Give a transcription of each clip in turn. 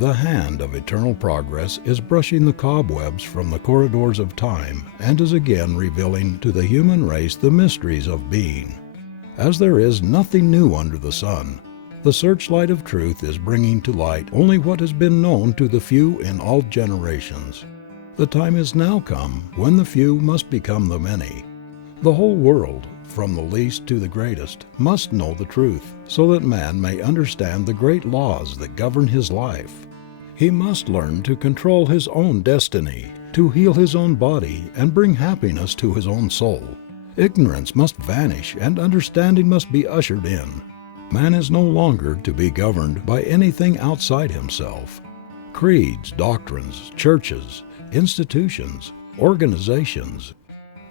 The hand of eternal progress is brushing the cobwebs from the corridors of time and is again revealing to the human race the mysteries of being. As there is nothing new under the sun, the searchlight of truth is bringing to light only what has been known to the few in all generations. The time is now come when the few must become the many. The whole world, from the least to the greatest, must know the truth, so that man may understand the great laws that govern his life. He must learn to control his own destiny, to heal his own body and bring happiness to his own soul. Ignorance must vanish and understanding must be ushered in. Man is no longer to be governed by anything outside himself. Creeds, doctrines, churches, institutions, organizations,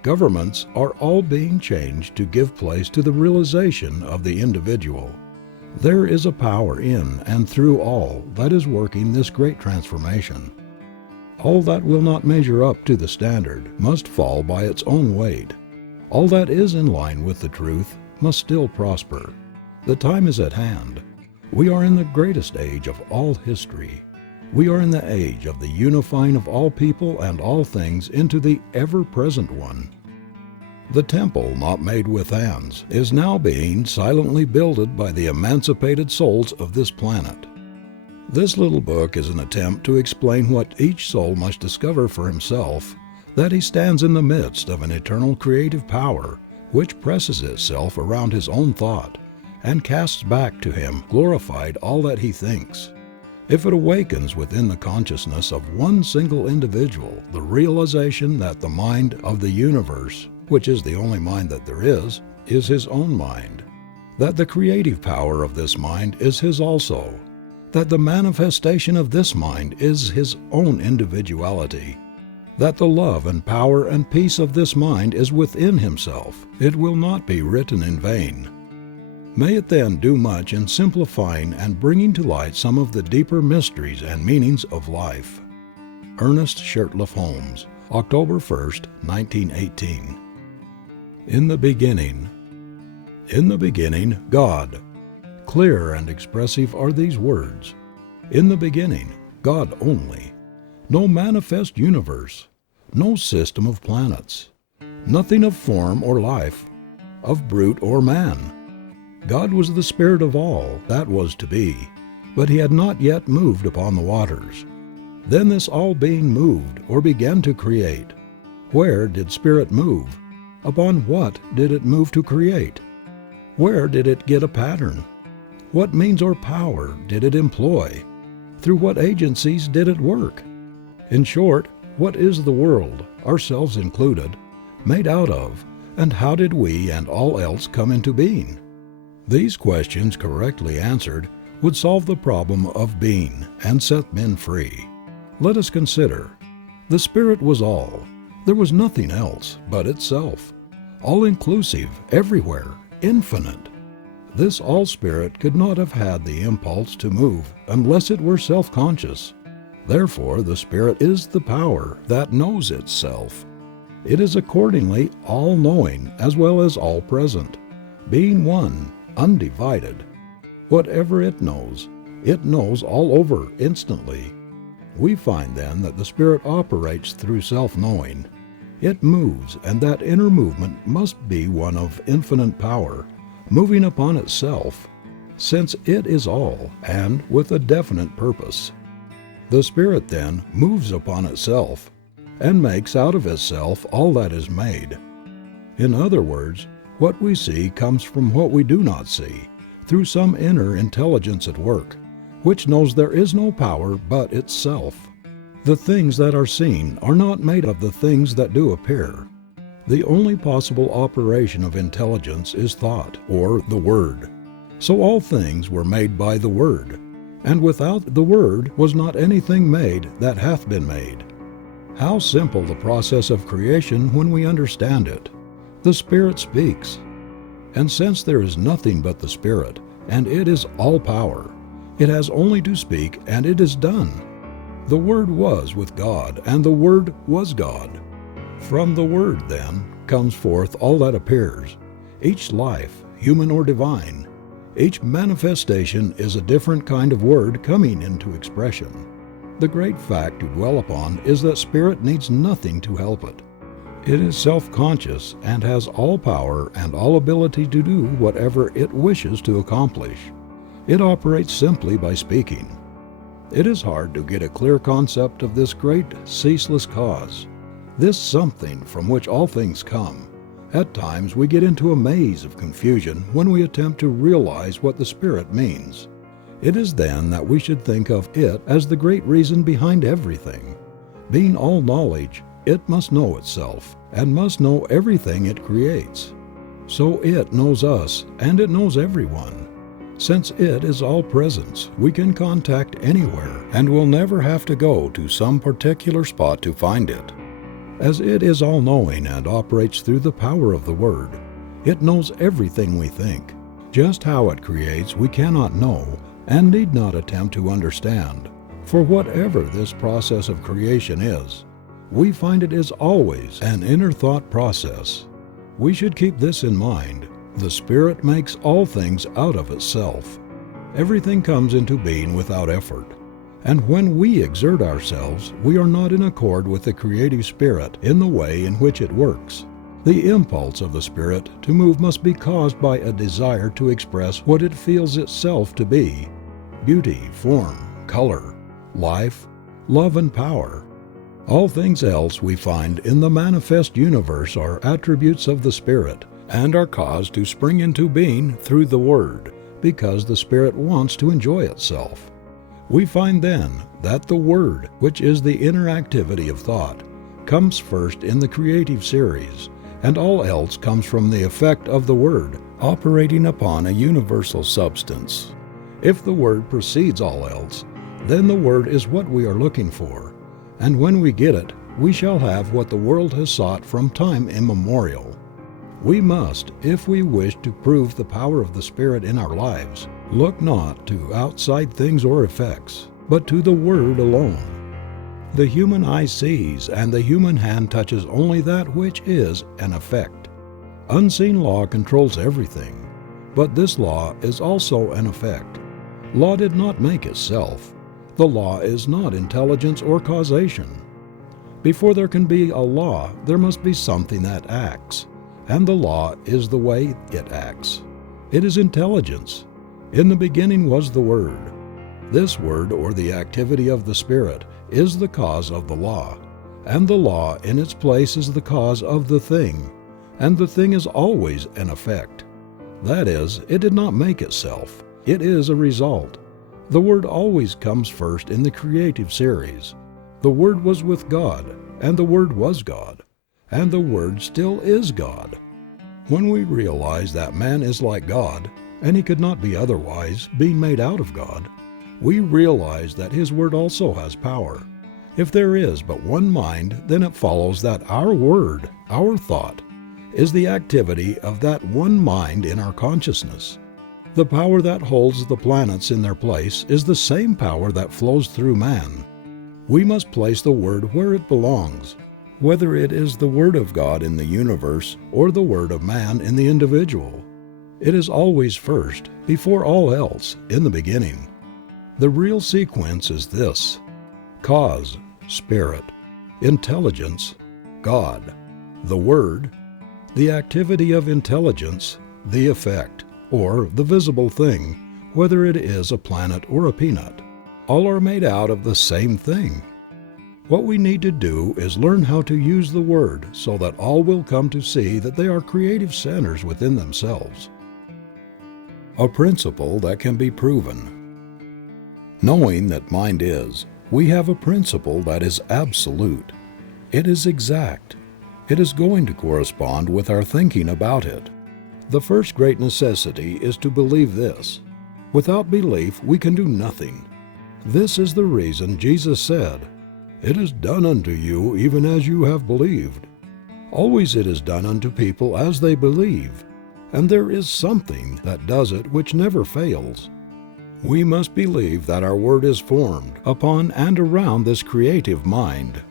governments are all being changed to give place to the realization of the individual. There is a power in and through all that is working this great transformation. All that will not measure up to the standard must fall by its own weight. All that is in line with the truth must still prosper. The time is at hand. We are in the greatest age of all history. We are in the age of the unifying of all people and all things into the ever-present one. The temple not made with hands is now being silently builded by the emancipated souls of this planet. This little book is an attempt to explain what each soul must discover for himself, that he stands in the midst of an eternal creative power which presses itself around his own thought and casts back to him glorified all that he thinks. If it awakens within the consciousness of one single individual the realization that the mind of the universe, which is the only mind that there is his own mind, that the creative power of this mind is his also, that the manifestation of this mind is his own individuality, that the love and power and peace of this mind is within himself, it will not be written in vain. May it then do much in simplifying and bringing to light some of the deeper mysteries and meanings of life. Ernest Shurtleff Holmes, October 1st, 1918. In the beginning, God. Clear and expressive are these words. In the beginning, God only. No manifest universe, no system of planets, nothing of form or life, of brute or man. God was the spirit of all that was to be, but he had not yet moved upon the waters. Then this all being moved or began to create. Where did spirit move? Upon what did it move to create? Where did it get a pattern? What means or power did it employ? Through what agencies did it work? In short, what is the world, ourselves included, made out of, and how did we and all else come into being? These questions correctly answered would solve the problem of being and set men free. Let us consider. The Spirit was all. There was nothing else but itself. All-inclusive, everywhere, infinite. This all-spirit could not have had the impulse to move unless it were self-conscious. Therefore the Spirit is the power that knows itself. It is accordingly all-knowing as well as all-present, being one, undivided. Whatever it knows all over instantly. We find then that the Spirit operates through self-knowing. It moves, and that inner movement must be one of infinite power, moving upon itself, since it is all, and with a definite purpose. The Spirit then moves upon itself, and makes out of itself all that is made. In other words, what we see comes from what we do not see, through some inner intelligence at work, which knows there is no power but itself. The things that are seen are not made of the things that do appear. The only possible operation of intelligence is thought, or the Word. So all things were made by the Word, and without the Word was not anything made that hath been made. How simple the process of creation when we understand it. The Spirit speaks. And since there is nothing but the Spirit, and it is all power, it has only to speak and it is done. The Word was with God, and the Word was God. From the Word, then, comes forth all that appears, each life, human or divine, Each manifestation is a different kind of word coming into expression. The great fact to dwell upon is that spirit needs nothing to help it. It is self-conscious and has all power and all ability to do whatever it wishes to accomplish. It operates simply by speaking. It is hard to get a clear concept of this great ceaseless cause, this something from which all things come. At times we get into a maze of confusion when we attempt to realize what the Spirit means. It is then that we should think of it as the great reason behind everything. Being all knowledge, it must know itself, and must know everything it creates. So it knows us, and it knows everyone. Since it is all presence, we can contact anywhere, and will never have to go to some particular spot to find it. As it is all-knowing and operates through the power of the Word, it knows everything we think. Just how it creates we cannot know, and need not attempt to understand, for whatever this process of creation is, we find it is always an inner thought process. We should keep this in mind. The Spirit makes all things out of itself. Everything comes into being without effort. And when we exert ourselves, we are not in accord with the creative Spirit in the way in which it works. The impulse of the Spirit to move must be caused by a desire to express what it feels itself to be: beauty, form, color, life, love, and power. All things else we find in the manifest universe are attributes of the Spirit, and are caused to spring into being through the Word, because the Spirit wants to enjoy itself. We find then that the Word, which is the inner activity of thought, comes first in the creative series, and all else comes from the effect of the Word operating upon a universal substance. If the Word precedes all else, then the Word is what we are looking for, and when we get it, we shall have what the world has sought from time immemorial. We must, if we wish to prove the power of the Spirit in our lives, look not to outside things or effects, but to the Word alone. The human eye sees and the human hand touches only that which is an effect. Unseen law controls everything, but this law is also an effect. Law did not make itself. The law is not intelligence or causation. Before there can be a law, there must be something that acts, and the law is the way it acts. It is intelligence. In the beginning was the Word. This Word, or the activity of the Spirit, is the cause of the law, and the law in its place is the cause of the thing, and the thing is always an effect. That is, it did not make itself. It is a result. The Word always comes first in the creative series. The Word was with God, and the Word was God, and the Word still is God. When we realize that man is like God, and he could not be otherwise, being made out of God, we realize that His Word also has power. If there is but one mind, then it follows that our word, our thought, is the activity of that one mind in our consciousness. The power that holds the planets in their place is the same power that flows through man. We must place the Word where it belongs, whether it is the Word of God in the universe or the Word of man in the individual. It is always first, before all else, in the beginning. The real sequence is this: cause, Spirit; intelligence, God; the Word; the activity of intelligence; the effect, or the visible thing, whether it is a planet or a peanut. All are made out of the same thing. What we need to do is learn how to use the Word so that all will come to see that they are creative centers within themselves. A principle that can be proven. Knowing that mind is, we have a principle that is absolute. It is exact. It is going to correspond with our thinking about it. The first great necessity is to believe this. Without belief we can do nothing. This is the reason Jesus said, "It is done unto you even as you have believed." Always it is done unto people as they believe, and there is something that does it which never fails. We must believe that our word is formed upon and around this creative mind.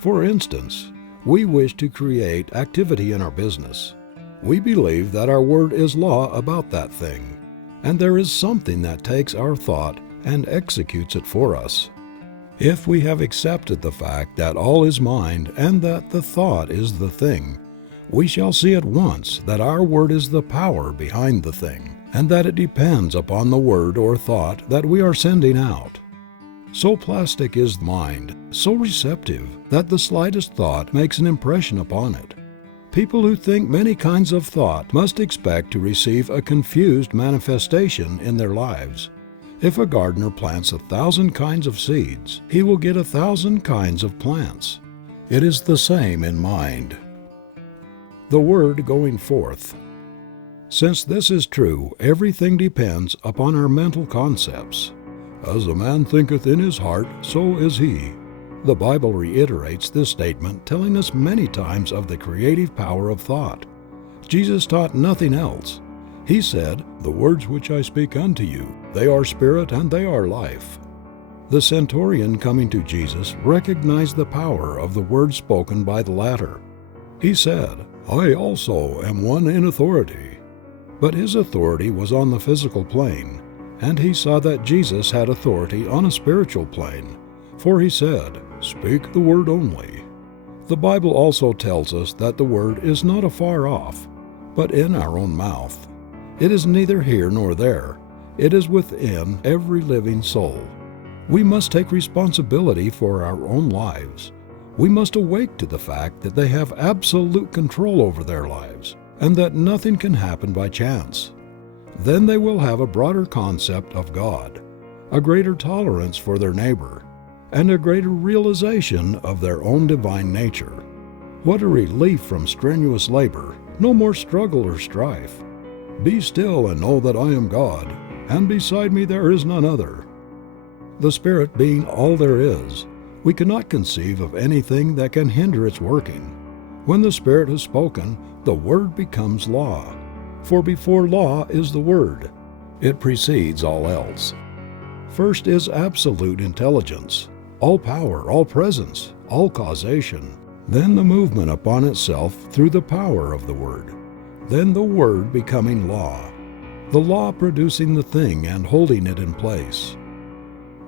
For instance, we wish to create activity in our business. We believe that our word is law about that thing, and there is something that takes our thought and executes it for us. If we have accepted the fact that all is mind and that the thought is the thing, we shall see at once that our word is the power behind the thing, and that it depends upon the word or thought that we are sending out. So plastic is mind, so receptive, that the slightest thought makes an impression upon it. People who think many kinds of thought must expect to receive a confused manifestation in their lives. If a gardener plants 1,000 kinds of seeds, he will get 1,000 kinds of plants. It is the same in mind. The word going forth. Since this is true, everything depends upon our mental concepts. As a man thinketh in his heart, so is he. The Bible reiterates this statement, telling us many times of the creative power of thought. Jesus taught nothing else. He said, "The words which I speak unto you, they are spirit and they are life." The centurion coming to Jesus recognized the power of the words spoken by the latter. He said, "I also am one in authority." But his authority was on the physical plane, and he saw that Jesus had authority on a spiritual plane, for he said, "Speak the word only." The Bible also tells us that the word is not afar off, but in our own mouth. It is neither here nor there. It is within every living soul. We must take responsibility for our own lives. We must awake to the fact that they have absolute control over their lives, and that nothing can happen by chance. Then they will have a broader concept of God, a greater tolerance for their neighbor, and a greater realization of their own divine nature. What a relief from strenuous labor, no more struggle or strife. "Be still and know that I am God, and beside me there is none other." The Spirit being all there is, we cannot conceive of anything that can hinder its working. When the Spirit has spoken, the Word becomes law. For before law is the Word. It precedes all else. First is absolute intelligence, all power, all presence, all causation. Then the movement upon itself through the power of the Word. Then the Word becoming law. The law producing the thing and holding it in place.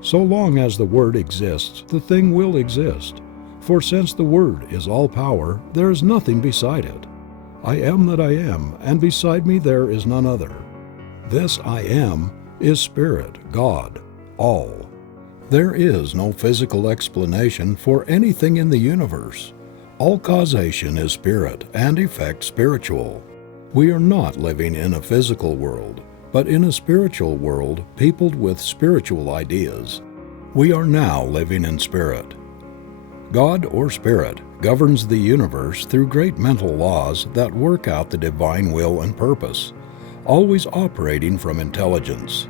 So long as the Word exists, the thing will exist. For since the Word is all power, there is nothing beside it. I am that I am, and beside me there is none other. This I am is Spirit, God, all. There is no physical explanation for anything in the universe. All causation is spirit and effect spiritual. We are not living in a physical world, but in a spiritual world peopled with spiritual ideas. We are now living in spirit. God, or Spirit, governs the universe through great mental laws that work out the divine will and purpose, always operating from intelligence.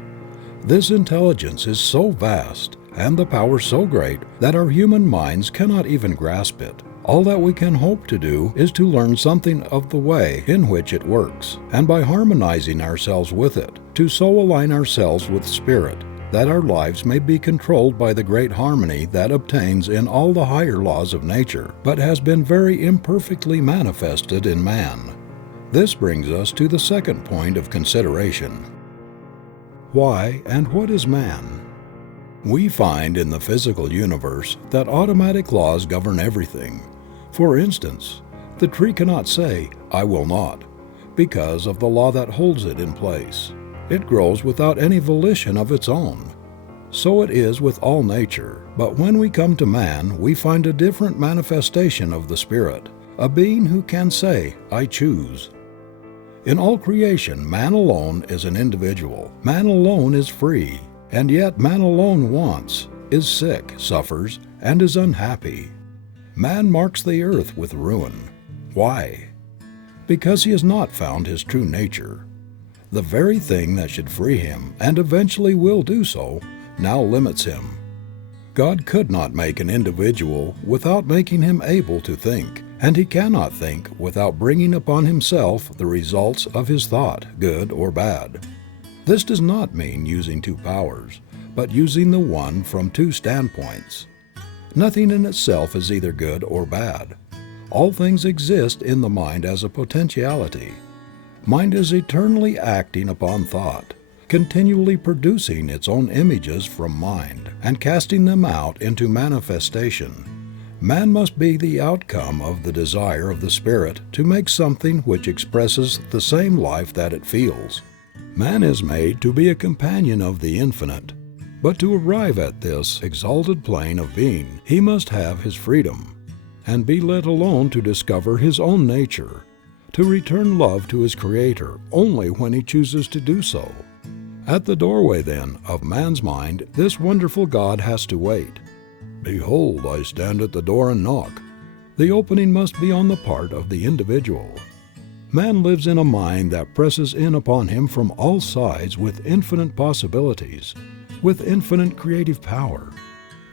This intelligence is so vast and the power so great that our human minds cannot even grasp it. All that we can hope to do is to learn something of the way in which it works, and by harmonizing ourselves with it, to so align ourselves with Spirit that our lives may be controlled by the great harmony that obtains in all the higher laws of nature, but has been very imperfectly manifested in man. This brings us to the second point of consideration. Why and what is man? We find in the physical universe that automatic laws govern everything. For instance, the tree cannot say, "I will not," because of the law that holds it in place. It grows without any volition of its own. So it is with all nature, but when we come to man we find a different manifestation of the Spirit, a being who can say, "I choose." In all creation man alone is an individual, man alone is free, and yet man alone wants, is sick, suffers, and is unhappy. Man marks the earth with ruin. Why? Because he has not found his true nature. The very thing that should free him, and eventually will do so, now limits him. God could not make an individual without making him able to think, and he cannot think without bringing upon himself the results of his thought, good or bad. This does not mean using two powers, but using the one from two standpoints. Nothing in itself is either good or bad. All things exist in the mind as a potentiality. Mind is eternally acting upon thought. continually producing its own images from mind and casting them out into manifestation. Man must be the outcome of the desire of the Spirit to make something which expresses the same life that it feels. Man is made to be a companion of the Infinite, but to arrive at this exalted plane of being, he must have his freedom, and be let alone to discover his own nature, to return love to his Creator only when he chooses to do so. At the doorway, then, of man's mind, this wonderful God has to wait. "Behold, I stand at the door and knock." The opening must be on the part of the individual. Man lives in a mind that presses in upon him from all sides with infinite possibilities, with infinite creative power.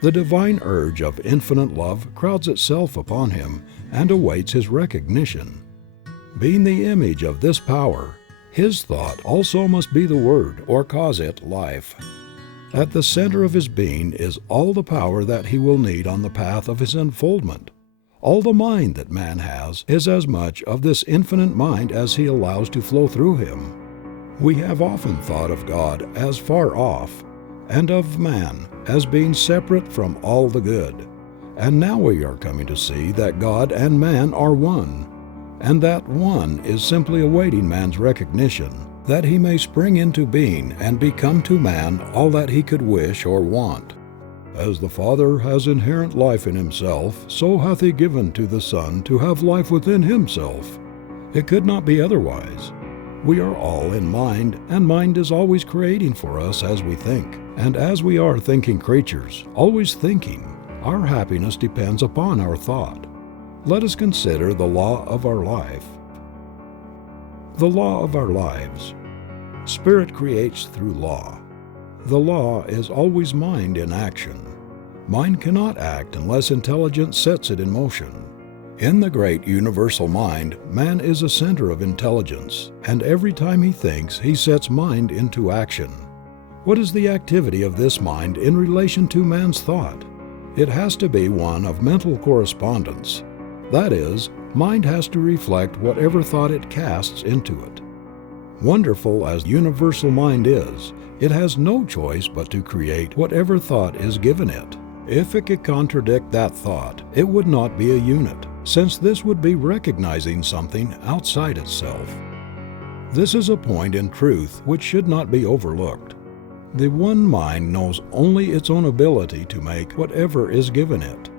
The divine urge of infinite love crowds itself upon him and awaits his recognition. Being the image of this power, his thought also must be the word, or cause it life. At the center of his being is all the power that he will need on the path of his unfoldment. All the mind that man has is as much of this infinite mind as he allows to flow through him. We have often thought of God as far off, and of man as being separate from all the good. And now we are coming to see that God and man are one, and that one is simply awaiting man's recognition, that he may spring into being and become to man all that he could wish or want. "As the Father has inherent life in himself, so hath he given to the Son to have life within himself." It could not be otherwise. We are all in mind, and mind is always creating for us as we think. And as we are thinking creatures, always thinking, our happiness depends upon our thought. Let us consider the law of our life. The law of our lives. Spirit creates through law. The law is always mind in action. Mind cannot act unless intelligence sets it in motion. In the great universal mind, man is a center of intelligence, and every time he thinks, he sets mind into action. What is the activity of this mind in relation to man's thought? It has to be one of mental correspondence. That is, mind has to reflect whatever thought it casts into it. Wonderful as universal mind is, it has no choice but to create whatever thought is given it. If it could contradict that thought, it would not be a unit, since this would be recognizing something outside itself. This is a point in truth which should not be overlooked. The one mind knows only its own ability to make whatever is given it.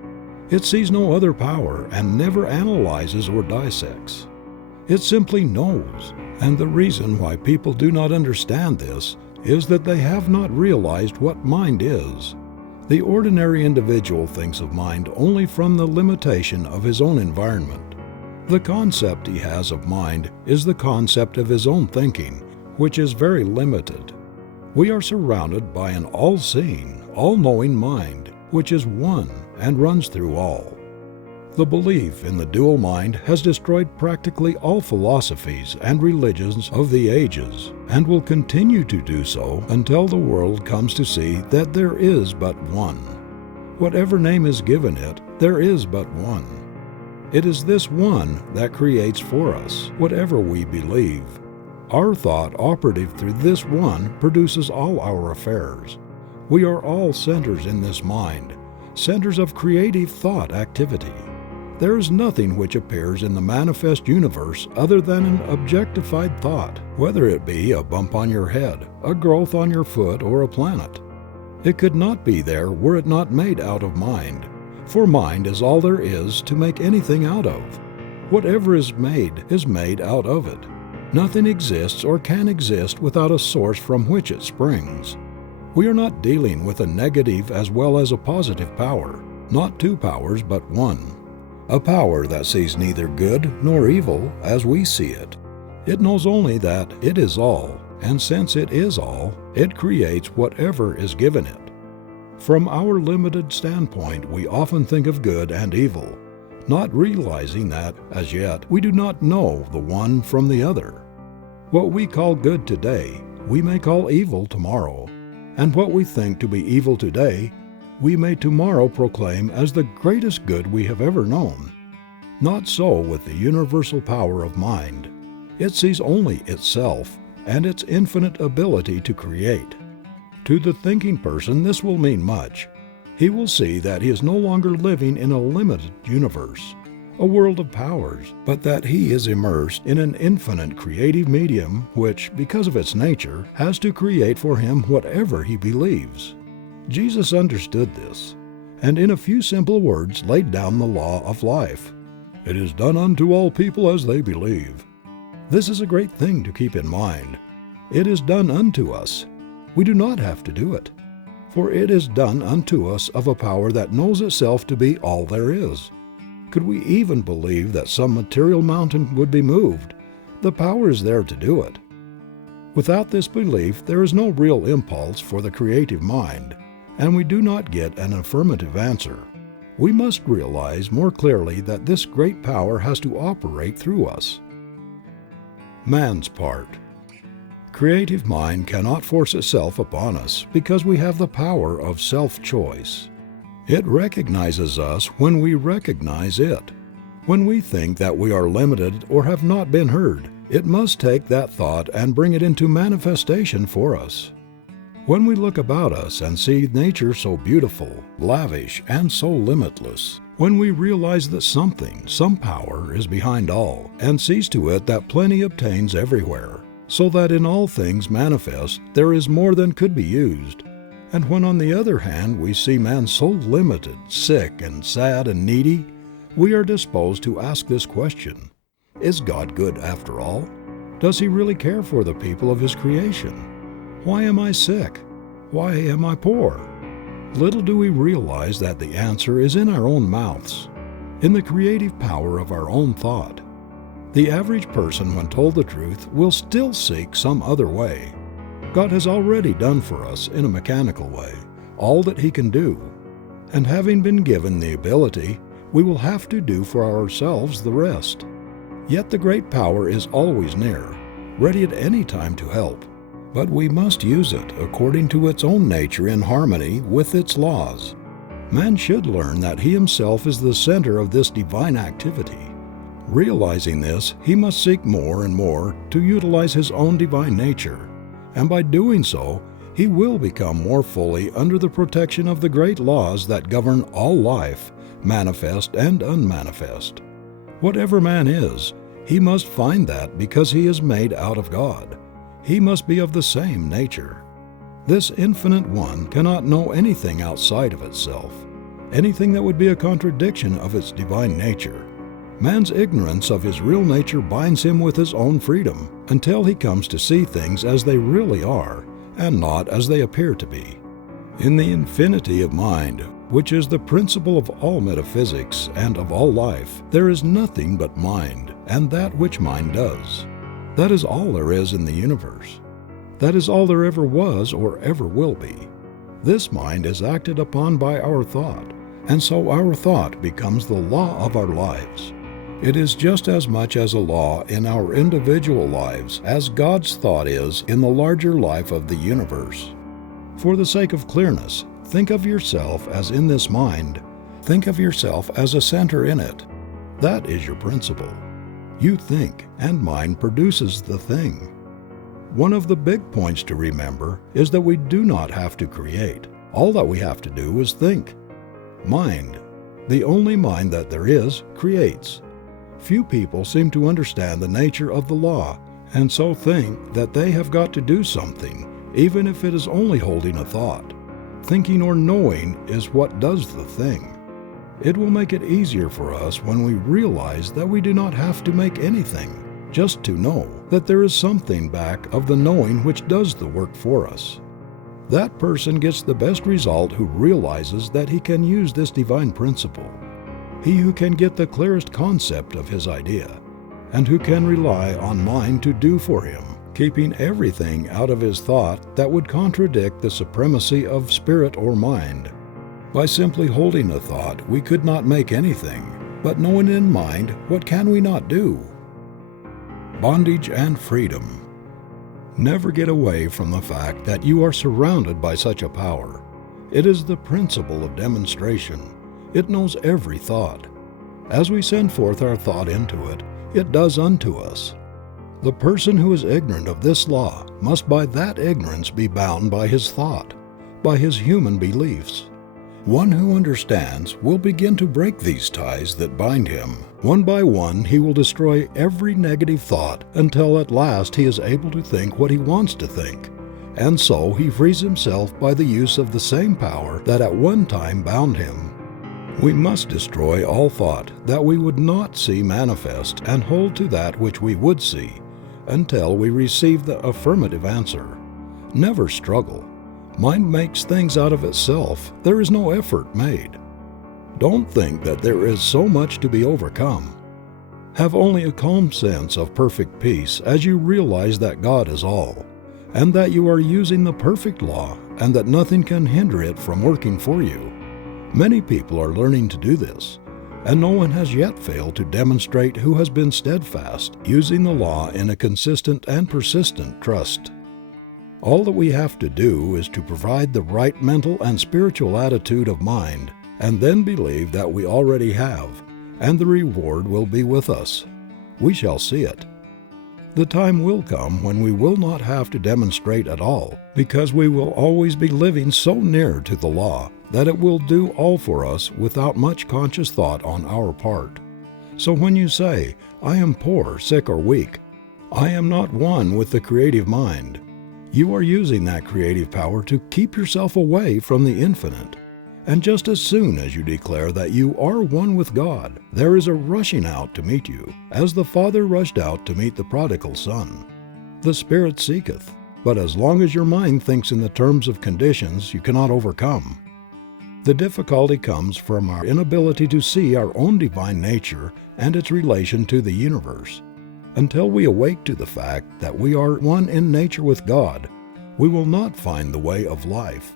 It sees no other power and never analyzes or dissects. It simply knows, and the reason why people do not understand this is that they have not realized what mind is. The ordinary individual thinks of mind only from the limitation of his own environment. The concept he has of mind is the concept of his own thinking, which is very limited. We are surrounded by an all-seeing, all-knowing mind, which is one and runs through all. The belief in the dual mind has destroyed practically all philosophies and religions of the ages, and will continue to do so until the world comes to see that there is but one. Whatever name is given it, there is but one. It is this one that creates for us whatever we believe. Our thought operative through this one produces all our affairs. We are all centers in this mind, centers of creative thought activity. There is nothing which appears in the manifest universe other than an objectified thought, whether it be a bump on your head, a growth on your foot, or a planet. It could not be there were it not made out of mind, for mind is all there is to make anything out of. Whatever is made out of it. Nothing exists or can exist without a source from which it springs. We are not dealing with a negative as well as a positive power, not two powers but one. A power that sees neither good nor evil as we see it. It knows only that it is all, and since it is all, it creates whatever is given it. From our limited standpoint, we often think of good and evil, not realizing that, as yet, we do not know the one from the other. What we call good today, we may call evil tomorrow, and what we think to be evil today, we may tomorrow proclaim as the greatest good we have ever known. Not so with the universal power of mind. It sees only itself, and its infinite ability to create. To the thinking person, this will mean much. He will see that he is no longer living in a limited universe, a world of powers, but that he is immersed in an infinite creative medium which, because of its nature, has to create for him whatever he believes. Jesus understood this, and in a few simple words laid down the law of life. It is done unto all people as they believe. This is a great thing to keep in mind. It is done unto us. We do not have to do it, for it is done unto us of a power that knows itself to be all there is. Could we even believe that some material mountain would be moved, the power is there to do it. Without this belief, there is no real impulse for the creative mind, and we do not get an affirmative answer. We must realize more clearly that this great power has to operate through us. Man's part. Creative mind cannot force itself upon us because we have the power of self-choice. It recognizes us when we recognize it. When we think that we are limited or have not been heard, it must take that thought and bring it into manifestation for us. When we look about us and see nature so beautiful, lavish, and so limitless, when we realize that some power is behind all, and sees to it that plenty obtains everywhere, so that in all things manifest there is more than could be used, and when on the other hand we see man so limited, sick and sad and needy, we are disposed to ask this question: is God good after all? Does He really care for the people of His creation? Why am I sick? Why am I poor? Little do we realize that the answer is in our own mouths, in the creative power of our own thought. The average person, when told the truth, will still seek some other way. God has already done for us, in a mechanical way, all that He can do, and having been given the ability, we will have to do for ourselves the rest. Yet the great power is always near, ready at any time to help, but we must use it according to its own nature in harmony with its laws. Man should learn that he himself is the center of this divine activity. Realizing this, he must seek more and more to utilize his own divine nature, and by doing so, he will become more fully under the protection of the great laws that govern all life, manifest and unmanifest. Whatever man is, he must find that because he is made out of God. He must be of the same nature. This infinite one cannot know anything outside of itself, anything that would be a contradiction of its divine nature. Man's ignorance of his real nature binds him with his own freedom until he comes to see things as they really are and not as they appear to be. In the infinity of mind, which is the principle of all metaphysics and of all life, there is nothing but mind and that which mind does. That is all there is in the universe. That is all there ever was or ever will be. This mind is acted upon by our thought, and so our thought becomes the law of our lives. It is just as much as a law in our individual lives as God's thought is in the larger life of the universe. For the sake of clearness, think of yourself as in this mind. Think of yourself as a center in it. That is your principle. You think, and mind produces the thing. One of the big points to remember is that we do not have to create. All that we have to do is think. Mind, the only mind that there is, creates. Few people seem to understand the nature of the law, and so think that they have got to do something, even if it is only holding a thought. Thinking or knowing is what does the thing. It will make it easier for us when we realize that we do not have to make anything, just to know that there is something back of the knowing which does the work for us. That person gets the best result who realizes that he can use this divine principle. He who can get the clearest concept of his idea, and who can rely on mind to do for him, keeping everything out of his thought that would contradict the supremacy of spirit or mind. By simply holding a thought, we could not make anything, but knowing in mind, what can we not do? Bondage and freedom. Never get away from the fact that you are surrounded by such a power. It is the principle of demonstration. It knows every thought. As we send forth our thought into it, it does unto us. The person who is ignorant of this law must by that ignorance be bound by his thought, by his human beliefs. One who understands will begin to break these ties that bind him. One by one he will destroy every negative thought until at last he is able to think what he wants to think, and so he frees himself by the use of the same power that at one time bound him. We must destroy all thought that we would not see manifest and hold to that which we would see until we receive the affirmative answer. Never struggle. Mind makes things out of itself. There is no effort made. Don't think that there is so much to be overcome. Have only a calm sense of perfect peace as you realize that God is all, and that you are using the perfect law and that nothing can hinder it from working for you. Many people are learning to do this, and no one has yet failed to demonstrate who has been steadfast, using the law in a consistent and persistent trust. All that we have to do is to provide the right mental and spiritual attitude of mind, and then believe that we already have, and the reward will be with us. We shall see it. The time will come when we will not have to demonstrate at all, because we will always be living so near to the law that it will do all for us without much conscious thought on our part. So when you say, "I am poor, sick, or weak," I am not one with the creative mind. You are using that creative power to keep yourself away from the infinite. And just as soon as you declare that you are one with God, there is a rushing out to meet you, as the Father rushed out to meet the prodigal son. The Spirit seeketh, but as long as your mind thinks in the terms of conditions you cannot overcome. The difficulty comes from our inability to see our own divine nature and its relation to the universe. Until we awake to the fact that we are one in nature with God, we will not find the way of life.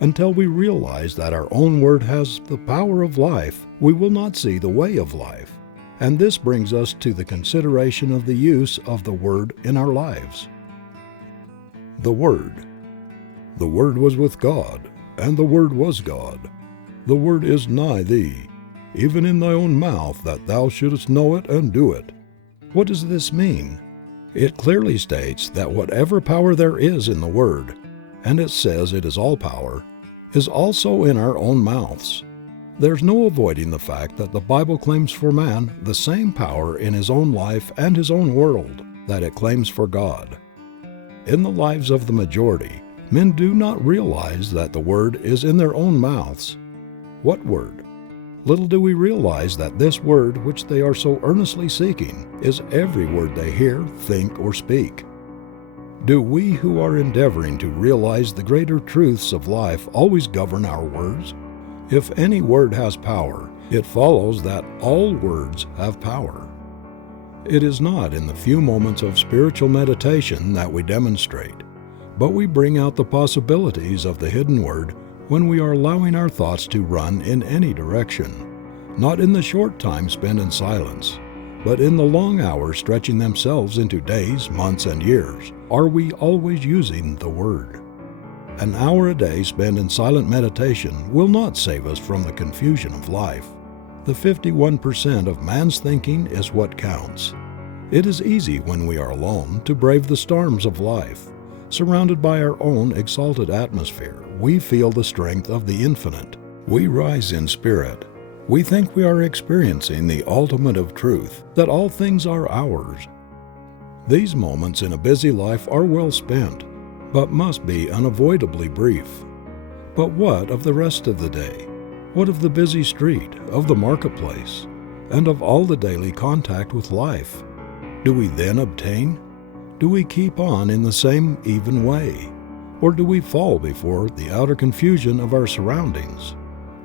Until we realize that our own word has the power of life, we will not see the way of life. And this brings us to the consideration of the use of the word in our lives. The Word. The Word was with God, and the Word was God. The Word is nigh thee, even in thy own mouth, that thou shouldest know it and do it. What does this mean? It clearly states that whatever power there is in the Word, and it says it is all power, is also in our own mouths. There's no avoiding the fact that the Bible claims for man the same power in his own life and his own world that it claims for God. In the lives of the majority, men do not realize that the Word is in their own mouths. What Word? Little do we realize that this Word which they are so earnestly seeking is every word they hear, think, or speak. Do we who are endeavoring to realize the greater truths of life always govern our words? If any word has power, it follows that all words have power. It is not in the few moments of spiritual meditation that we demonstrate, but we bring out the possibilities of the hidden Word when we are allowing our thoughts to run in any direction, not in the short time spent in silence, but in the long hours stretching themselves into days, months, and years. Are we always using the Word? An hour a day spent in silent meditation will not save us from the confusion of life. The 51% of man's thinking is what counts. It is easy when we are alone to brave the storms of life. Surrounded by our own exalted atmosphere, we feel the strength of the infinite. We rise in spirit. We think we are experiencing the ultimate of truth, that all things are ours. These moments in a busy life are well spent, but must be unavoidably brief. But what of the rest of the day? What of the busy street, of the marketplace, and of all the daily contact with life? Do we then obtain? Do we keep on in the same even way? Or do we fall before the outer confusion of our surroundings?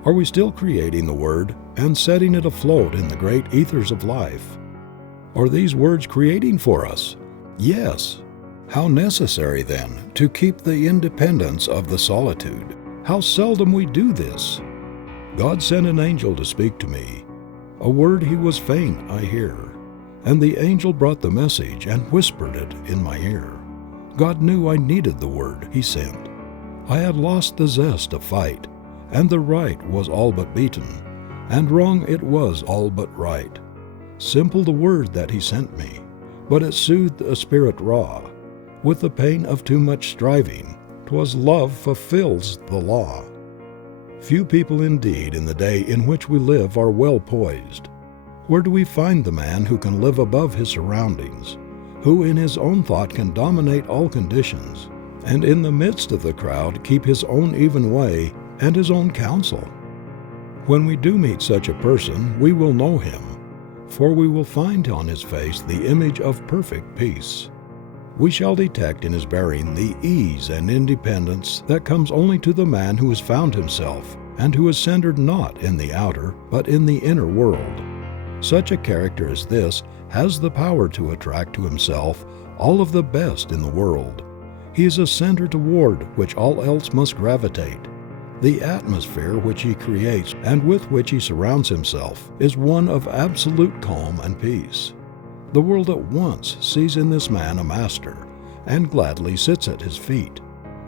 Are we still creating the Word and setting it afloat in the great ethers of life? Are these words creating for us? Yes. How necessary, then, to keep the independence of the solitude. How seldom we do this. God sent an angel to speak to me. A word he was fain I hear. And the angel brought the message and whispered it in my ear. God knew I needed the word he sent. I had lost the zest to fight, and the right was all but beaten, and wrong it was all but right. Simple the word that he sent me, but it soothed a spirit raw with the pain of too much striving. 'Twas love fulfills the law. Few people indeed in the day in which we live are well poised. Where do we find the man who can live above his surroundings, who in his own thought can dominate all conditions, and in the midst of the crowd keep his own even way and his own counsel? When we do meet such a person we will know him, for we will find on his face the image of perfect peace. We shall detect in his bearing the ease and independence that comes only to the man who has found himself and who is centered not in the outer but in the inner world. Such a character as this has the power to attract to himself all of the best in the world. He is a center toward which all else must gravitate. The atmosphere which he creates and with which he surrounds himself is one of absolute calm and peace. The world at once sees in this man a master, and gladly sits at his feet.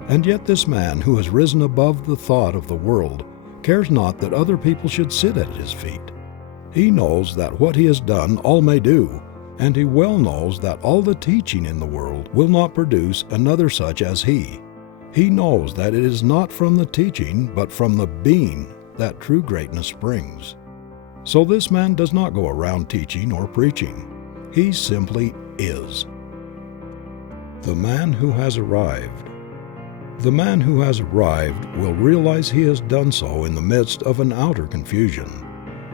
And yet this man who has risen above the thought of the world cares not that other people should sit at his feet. He knows that what he has done all may do, and he well knows that all the teaching in the world will not produce another such as he. He knows that it is not from the teaching but from the being that true greatness springs. So this man does not go around teaching or preaching. He simply is. The man who has arrived. The man who has arrived will realize he has done so in the midst of an outer confusion.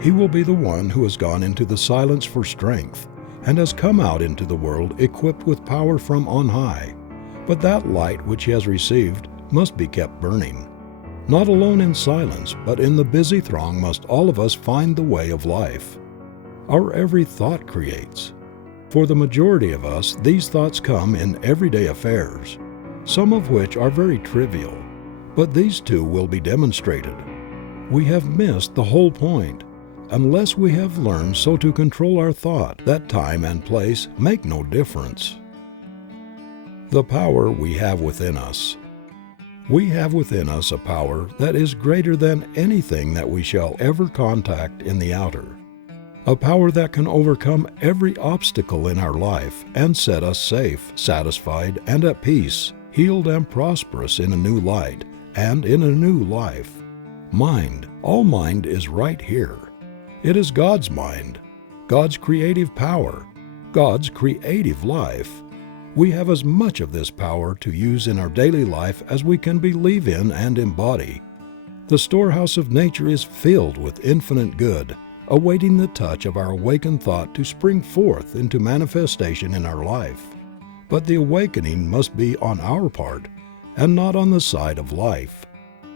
He will be the one who has gone into the silence for strength and has come out into the world equipped with power from on high. But that light which he has received must be kept burning. Not alone in silence, but in the busy throng must all of us find the way of life. Our every thought creates. For the majority of us, these thoughts come in everyday affairs, some of which are very trivial, but these too will be demonstrated. We have missed the whole point, unless we have learned so to control our thought that time and place make no difference. The power we have within us. We have within us a power that is greater than anything that we shall ever contact in the outer. A power that can overcome every obstacle in our life and set us safe, satisfied, and at peace, healed and prosperous in a new light and in a new life. Mind, all mind is right here. It is God's mind, God's creative power, God's creative life. We have as much of this power to use in our daily life as we can believe in and embody. The storehouse of nature is filled with infinite good, awaiting the touch of our awakened thought to spring forth into manifestation in our life. But the awakening must be on our part and not on the side of life.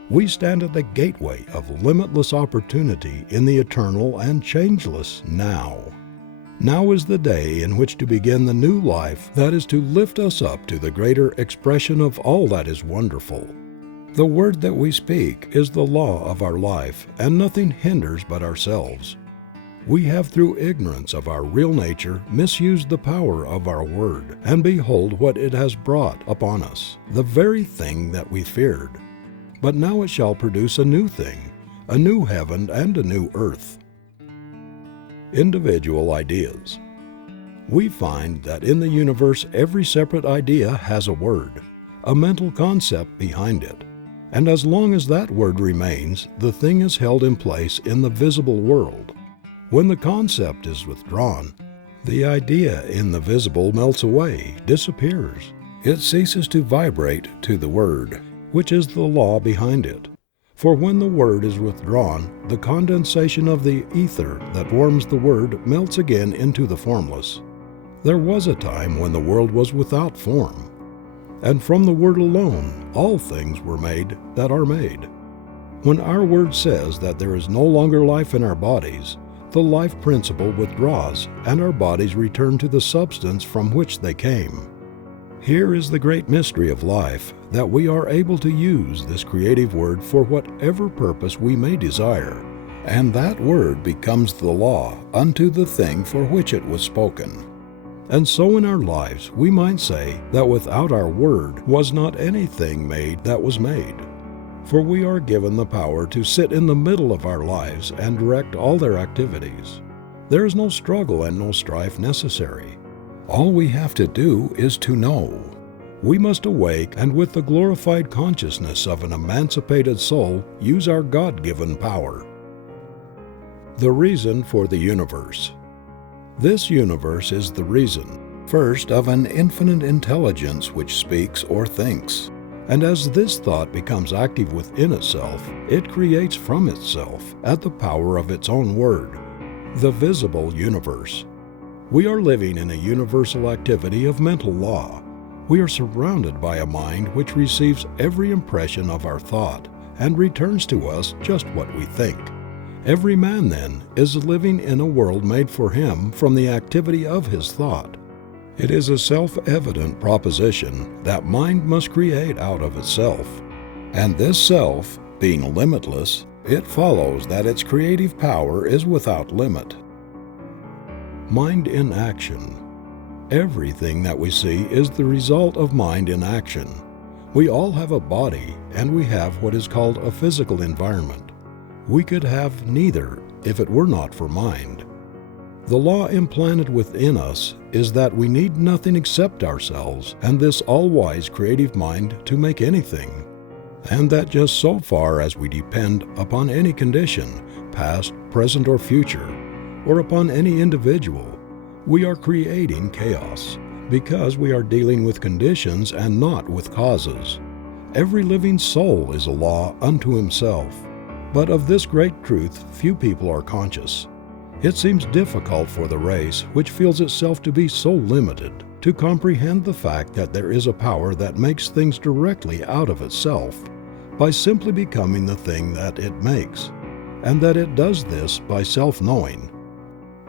We stand at the gateway of limitless opportunity in the eternal and changeless now. Now is the day in which to begin the new life that is to lift us up to the greater expression of all that is wonderful. The word that we speak is the law of our life, and nothing hinders but ourselves. We have through ignorance of our real nature misused the power of our word, and behold what it has brought upon us, the very thing that we feared. But now it shall produce a new thing, a new heaven and a new earth. Individual ideas. We find that in the universe every separate idea has a word, a mental concept behind it, and as long as that word remains, the thing is held in place in the visible world. When the concept is withdrawn, the idea in the visible melts away, disappears. It ceases to vibrate to the word, which is the law behind it. For when the word is withdrawn, the condensation of the ether that forms the word melts again into the formless. There was a time when the world was without form, and from the word alone all things were made that are made. When our word says that there is no longer life in our bodies, the life principle withdraws and our bodies return to the substance from which they came. Here is the great mystery of life, that we are able to use this creative word for whatever purpose we may desire, and that word becomes the law unto the thing for which it was spoken. And so in our lives we might say that without our word was not anything made that was made. For we are given the power to sit in the middle of our lives and direct all their activities. There is no struggle and no strife necessary. All we have to do is to know. We must awake and with the glorified consciousness of an emancipated soul use our God-given power. The reason for the universe. This universe is the reason, first, of an infinite intelligence which speaks or thinks. And as this thought becomes active within itself, it creates from itself, at the power of its own word, the visible universe. We are living in a universal activity of mental law. We are surrounded by a mind which receives every impression of our thought and returns to us just what we think. Every man, then, is living in a world made for him from the activity of his thought. It is a self-evident proposition that mind must create out of itself. And this self, being limitless, it follows that its creative power is without limit. Mind in action. Everything that we see is the result of mind in action. We all have a body, and we have what is called a physical environment. We could have neither if it were not for mind. The law implanted within us is that we need nothing except ourselves and this all-wise creative mind to make anything, and that just so far as we depend upon any condition, past, present, or future, or upon any individual, we are creating chaos, because we are dealing with conditions and not with causes. Every living soul is a law unto himself, but of this great truth few people are conscious. It seems difficult for the race, which feels itself to be so limited, to comprehend the fact that there is a power that makes things directly out of itself, by simply becoming the thing that it makes, and that it does this by self-knowing.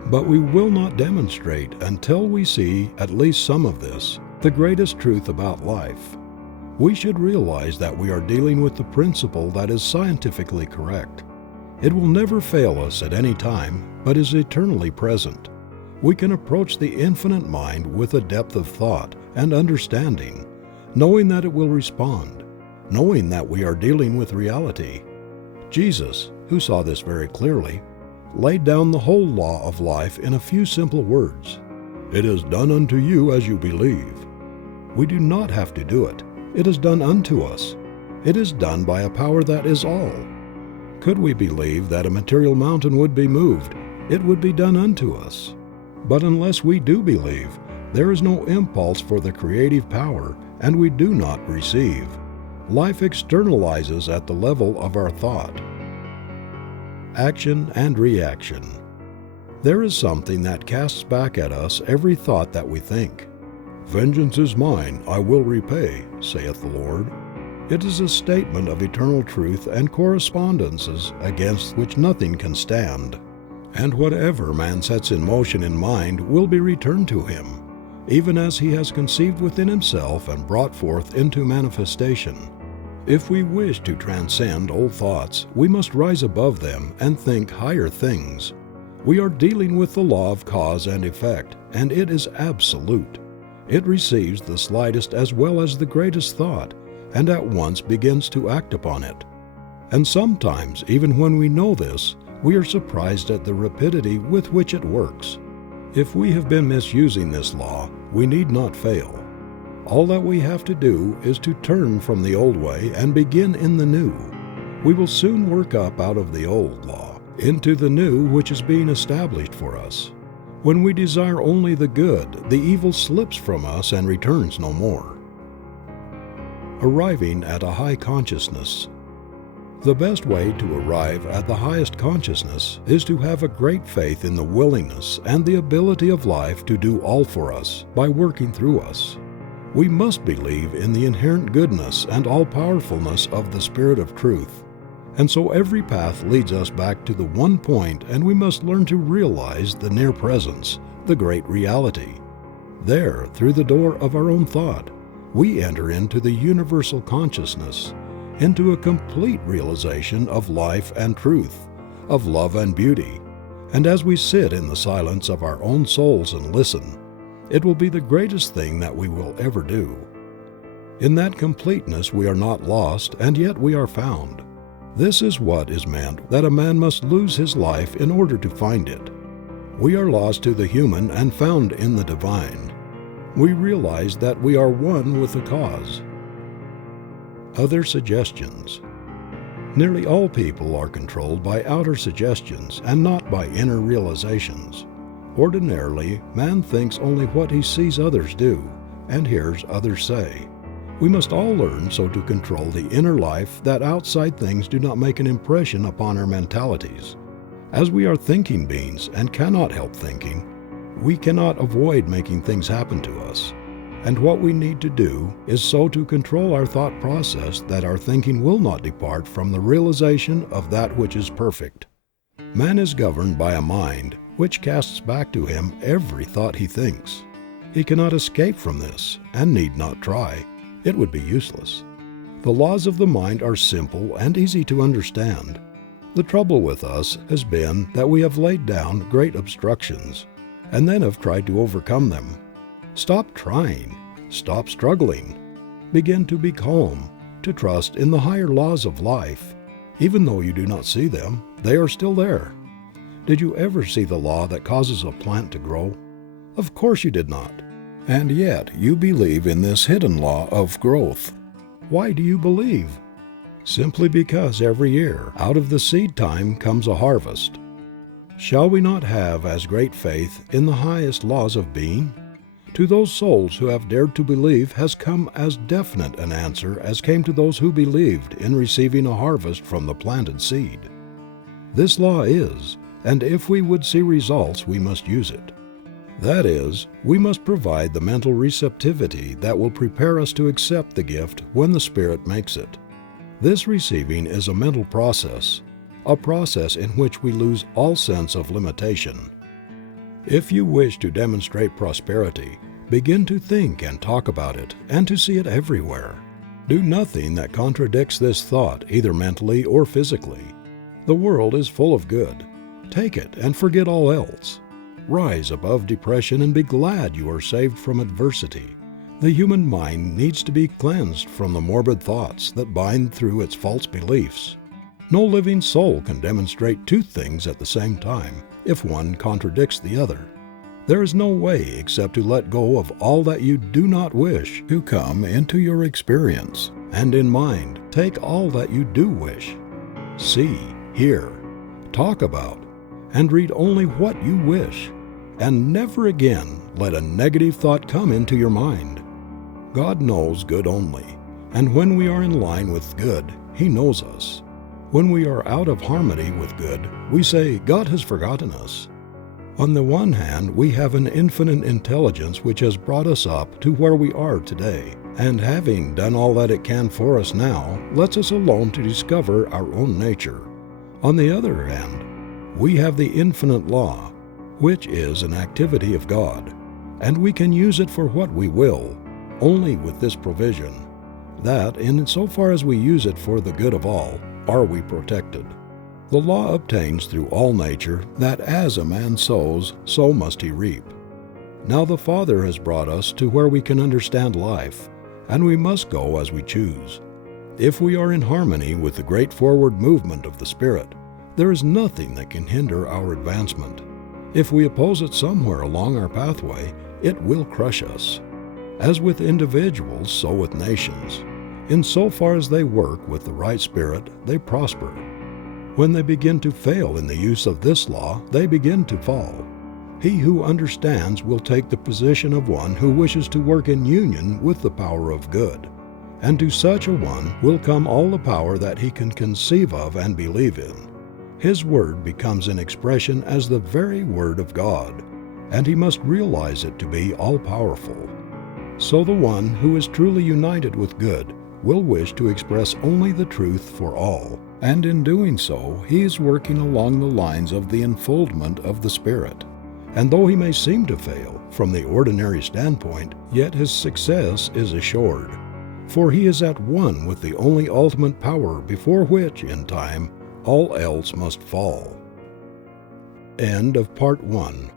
But we will not demonstrate until we see at least some of this, the greatest truth about life. We should realize that we are dealing with the principle that is scientifically correct. It will never fail us at any time, but is eternally present. We can approach the infinite mind with a depth of thought and understanding, knowing that it will respond, knowing that we are dealing with reality. Jesus, who saw this very clearly, laid down the whole law of life in a few simple words. "It is done unto you as you believe." We do not have to do it. It is done unto us. It is done by a power that is all. Could we believe that a material mountain would be moved, it would be done unto us. But unless we do believe, there is no impulse for the creative power, and we do not receive. Life externalizes at the level of our thought. Action and reaction. There is something that casts back at us every thought that we think. "Vengeance is mine, I will repay, saith the Lord." It is a statement of eternal truth and correspondences against which nothing can stand. And whatever man sets in motion in mind will be returned to him, even as he has conceived within himself and brought forth into manifestation. If we wish to transcend old thoughts, we must rise above them and think higher things. We are dealing with the law of cause and effect, and it is absolute. It receives the slightest as well as the greatest thought, and at once begins to act upon it. And sometimes, even when we know this, we are surprised at the rapidity with which it works. If we have been misusing this law, we need not fail. All that we have to do is to turn from the old way and begin in the new. We will soon work up out of the old law into the new which is being established for us. When we desire only the good, the evil slips from us and returns no more. Arriving at a high consciousness. The best way to arrive at the highest consciousness is to have a great faith in the willingness and the ability of life to do all for us by working through us. We must believe in the inherent goodness and all-powerfulness of the Spirit of Truth. And so every path leads us back to the one point, and we must learn to realize the near presence, the great reality. There, through the door of our own thought, we enter into the universal consciousness, into a complete realization of life and truth, of love and beauty. And as we sit in the silence of our own souls and listen, it will be the greatest thing that we will ever do. In that completeness we are not lost, and yet we are found. This is what is meant that a man must lose his life in order to find it. We are lost to the human and found in the divine. we realize that we are one with the cause. Other suggestions. Nearly all people are controlled by outer suggestions and not by inner realizations. Ordinarily, man thinks only what he sees others do and hears others say. We must all learn so to control the inner life that outside things do not make an impression upon our mentalities. As we are thinking beings and cannot help thinking, we cannot avoid making things happen to us. And what we need to do is so to control our thought process that our thinking will not depart from the realization of that which is perfect. Man is governed by a mind which casts back to him every thought he thinks. He cannot escape from this and need not try. It would be useless. The laws of the mind are simple and easy to understand. The trouble with us has been that we have laid down great obstructions and then have tried to overcome them. Stop trying. Stop struggling. Begin to be calm, to trust in the higher laws of life. Even though you do not see them, they are still there. Did you ever see the law that causes a plant to grow? Of course you did not. And yet you believe in this hidden law of growth. Why do you believe? Simply because every year, out of the seed time comes a harvest. Shall we not have as great faith in the highest laws of being? To those souls who have dared to believe has come as definite an answer as came to those who believed in receiving a harvest from the planted seed. This law is, and if we would see results, we must use it. That is, we must provide the mental receptivity that will prepare us to accept the gift when the Spirit makes it. This receiving is a mental process, a process in which we lose all sense of limitation. If you wish to demonstrate prosperity, begin to think and talk about it and to see it everywhere. Do nothing that contradicts this thought, either mentally or physically. The world is full of good. Take it and forget all else. Rise above depression and be glad you are saved from adversity. The human mind needs to be cleansed from the morbid thoughts that bind through its false beliefs. No living soul can demonstrate two things at the same time if one contradicts the other. There is no way except to let go of all that you do not wish to come into your experience, and in mind take all that you do wish. See, hear, talk about, and read only what you wish, and never again let a negative thought come into your mind. God knows good only, and when we are in line with good, He knows us. When we are out of harmony with good, we say, God has forgotten us. On the one hand, we have an infinite intelligence which has brought us up to where we are today, and having done all that it can for us now, lets us alone to discover our own nature. On the other hand, we have the infinite law, which is an activity of God, and we can use it for what we will, only with this provision, that in so far as we use it for the good of all, are we protected. The law obtains through all nature that as a man sows, so must he reap. Now the Father has brought us to where we can understand life, and we must go as we choose. If we are in harmony with the great forward movement of the Spirit, there is nothing that can hinder our advancement. If we oppose it somewhere along our pathway, it will crush us. As with individuals, so with nations. Insofar as they work with the right spirit, they prosper. When they begin to fail in the use of this law, they begin to fall. He who understands will take the position of one who wishes to work in union with the power of good, and to such a one will come all the power that he can conceive of and believe in. His word becomes an expression as the very word of God, and he must realize it to be all-powerful. So the one who is truly united with good will wish to express only the truth for all, and in doing so he is working along the lines of the enfoldment of the Spirit. And though he may seem to fail from the ordinary standpoint, yet his success is assured, for he is at one with the only ultimate power before which, in time, all else must fall. End of Part 1.